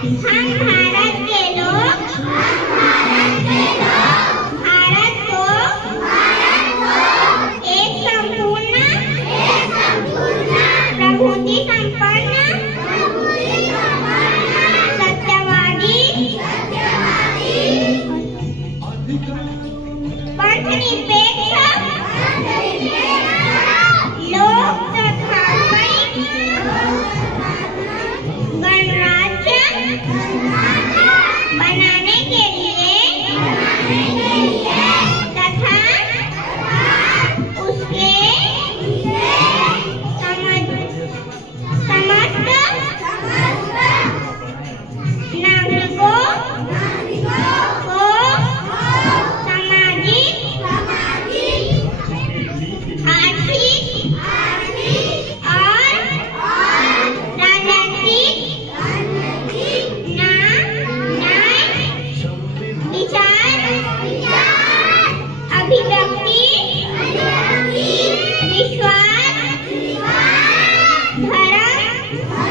हम भारत के लोग भारत को एक संपूर्ण प्रभुति संपन्न सत्यवादी पंथनिरपेक्ष लोकतांत्रिक गणराज्य बनाने के लिए तथा उसके समस्त नागरिकों को सामाजिक आर्थिक और राजनीतिक न्याय विचार अभिव्यक्ति विश्वास धर्म